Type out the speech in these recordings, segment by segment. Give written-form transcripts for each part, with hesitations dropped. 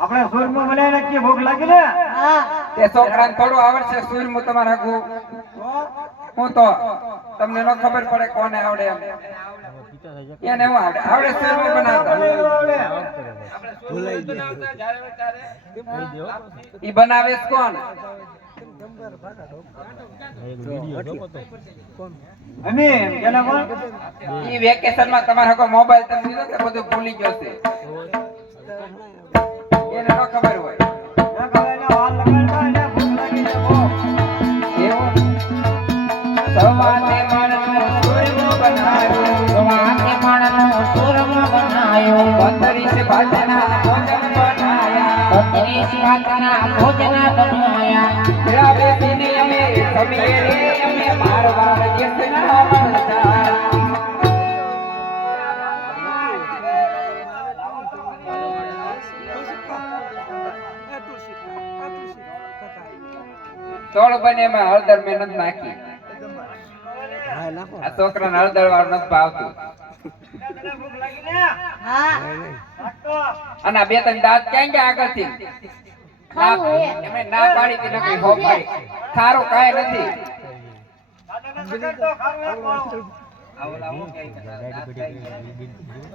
આપણે સૂરમાં બનાવી નાખીએ, ભૂખ લાગી ને. તે છોકરાને થોડું આવડશે સૂરમાં તમારે આગું હું તો તમને ન ખબર પડે કોને આવડે એમ એને હું આવડે આવડે સૂરમાં બનાવતા ઈ બનાવે છે કોણ? ઈ વેકેશન માં તમારા આગો મોબાઈલ તમે દીધો કે બધું ભૂલી ગયો છે એને ન ખબર હોય. સવાતે મણનો સૂરમો બનાયો 32 ભાતના ભોજન બનાયા રાવે દિને અમે સમીરે અમે મારવાડ દેશના બનતા તોળ બને માં હળદર મહેનત નાખી આ છોકરાને હળદર વાળું નથી ભાવતું અને બે ત્રણ દાંત ક્યાં ગયા આગળથી એમને ના પાડી કે નકરી હો પાડી ખારું કાંઈ નથી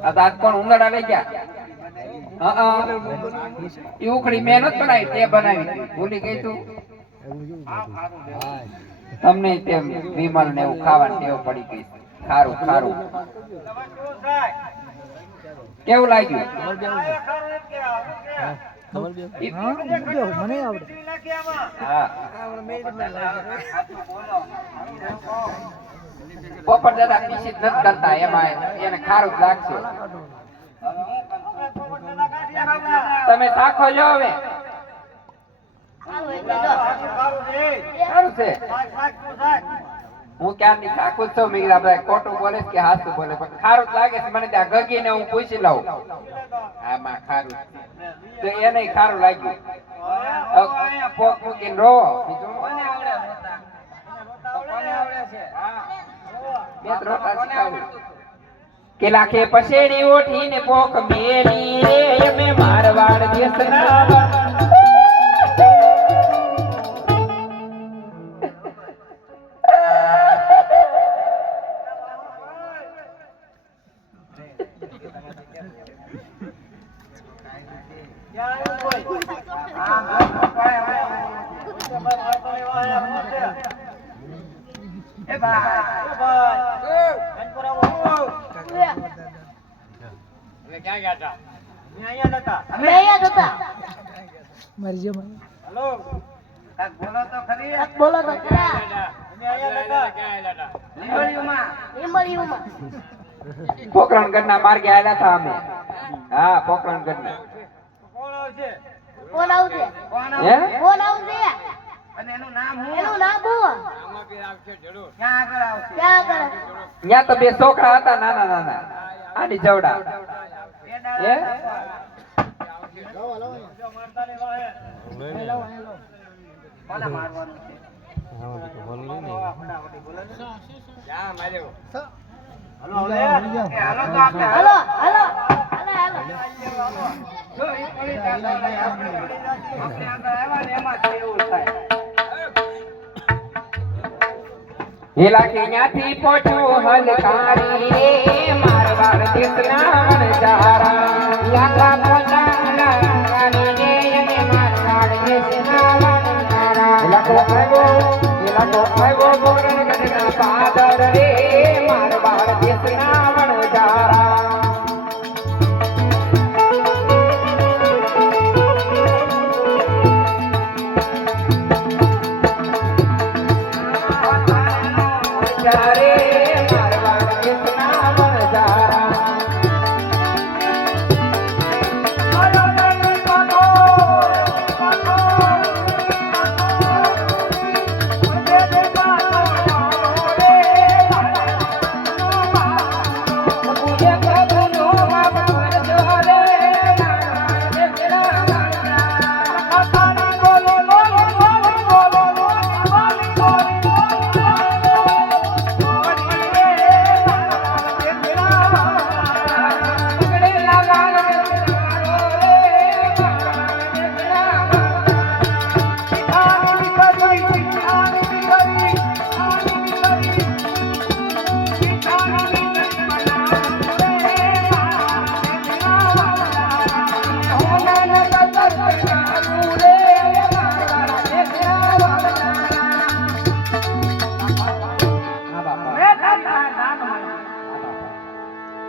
આ દાંત કોણ ઉંદરડા લઈ ગયા? ઈ ઉખડી મેં નથી બનાવી તે બનાવી ભૂલી ગઈ તું તમને તેમ વિમલ ને એવું ખાવાની ટેવ પડી ગઈ. ખારું ખારું કેવું લાગ્યું? મને આવડે. હા પોપટ દાદા પીસી નથી કરતા એમાં એને ખારું જ લાગશે. તમે ચાખો લો હવે. સારું છે. હું ક્યારની ચાખું છું મીરા ખોટું બોલે કે હાચું બોલે પણ ખારું જ લાગે છે મને. ત્યાં ગગીને હું પૂછી લઉં આમાં ખારું તો એને ખારું લાગ્યું. પોક મૂકીને રો કે લાખે પછેડી ઓઠીને પોક મેલી રે અમે મારવાડ દેશના એ ભાઈ ક્યાં ગયા હતા? અહીંયા હતા. અમે અહીંયા હતા. હેલો કાક બોલો તો ખરી. બોલો તો ખરા. અમે અહીંયા હતા. ક્યાં આવ્યા હતા? લીંબડીઓમાં. પોકરણગઢના માર્ગે આવેલા હતા અમે. હા, પોકરણગઢના. કોણ આવશે? કોણ આવશે? હે? કોણ આવશે? અને એનું નામ શું? એનું નામ શું? આમાં બી આવશે જરૂર. ક્યાં આગળ આવશે? ક્યાં કરે? ત્યાં તો બે છોકરા હતા નાના નાના. આની જવડા. હે? કોને મારવાનું છે? હલો તો આપણે હાલો હાલો હાલો જો એ પડી જાય આપણે આગળ આવ્યા ને એમાં જ એવું થાય. હેલાકી ન્યાથી પોછું હલકારી રે મારવાડ દેશના વણજારા લાખા પોતાના રાણી રે અને મારવાડ દેશના વણજારા લાખો આવ્યો પોકરણગઢના પાદર રે મારવાડ દેશના વણજારા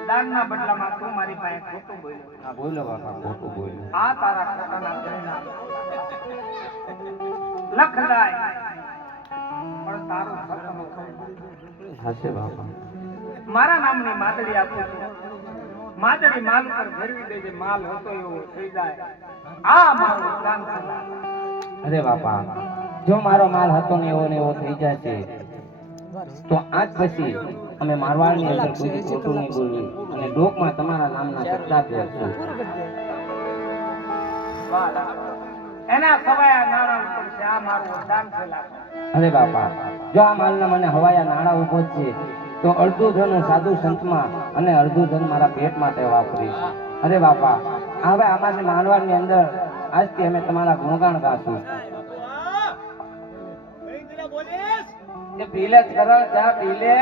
દાનના બદલામાં તું મારી પાસે ખોટું બોલ્યો. બોલો બાપા ખોટું બોલ્યું આ તારા ખોટાના પરિણામ લખ જાય પણ તારું સત્ય હશે બાપા મારા નામની માદડી આપું છું. માદડી માલ પર ભરવી દેજે. માલ હતો એવો થઈ જાય. આ મારું કામ છે. અરે બાપા જો મારો માલ હતો ને એવો થઈ જશે તો આજ પછી અમે મારવાડની અંદર કોઈ ખોટું નહીં બોલવી અને ડોકમાં તમારા નામના સત્તા ફેરશું. એના સવાયા નાણાં ઉપર છે. આ મારું વરદાન છે. અરે બાપા જો આ માલના મને હવાયા નાણાં ઉભો છે તો અડધું ધન સાધુ સંતમાં અને અડધું ધન મારા પેટ માટે વાપરીશ. અરે બાપા હવે અમારે મારવાડની અંદર આજથી અમે તમારા ગુણગાન ગાશું. એ પીલે જ કરો ચા પીલે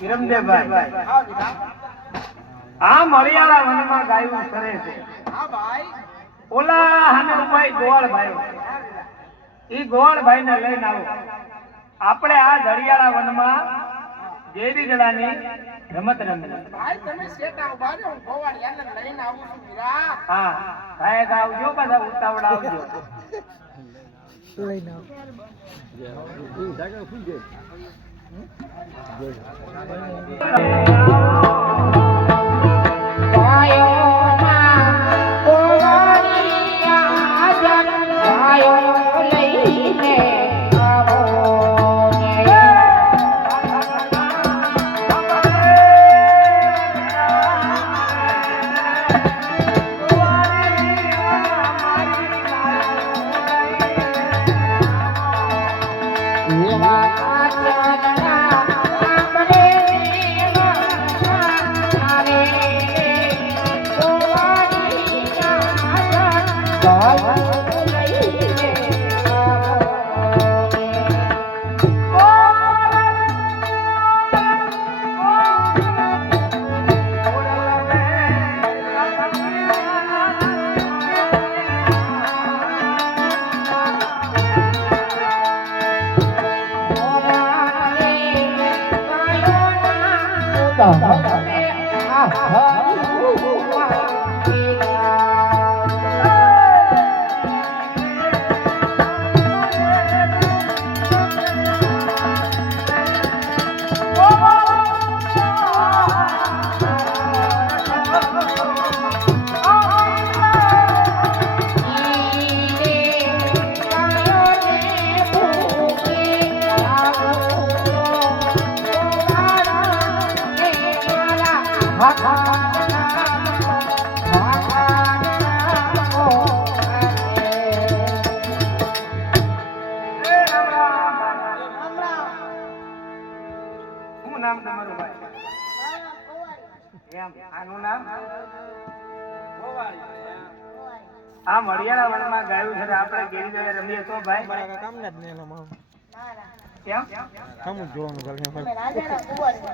વિરમદેવભાઈ આ મળિયાળા વનમાં ગાયું ફરે છે. ઓલા હાને ભાઈ ગોવાળભાઈ ઈ ગોવાળભાઈ ને લઈને આવો. આપણે આ દરિયાળા વનમાં જેડી દડાની રમત રમી. ભાઈ તમે શેઠા ઉભા રહો, હું ગોવાળિયાને લઈને આવું છું વીરા. હા સાહેબ આવજો, બધા ઉતાવળ આવજો. શું નામ તમારું ભાઈ? મારું નામ ગોવાળી. એમ આનું નામ ગોવાળી. આ મળિયાળા વનમાં ગાયું છે. આપણે ગેરી જોડે રમીએ તો ભાઈ ના ના કેમ? અમે રાજાના ગોવાળી.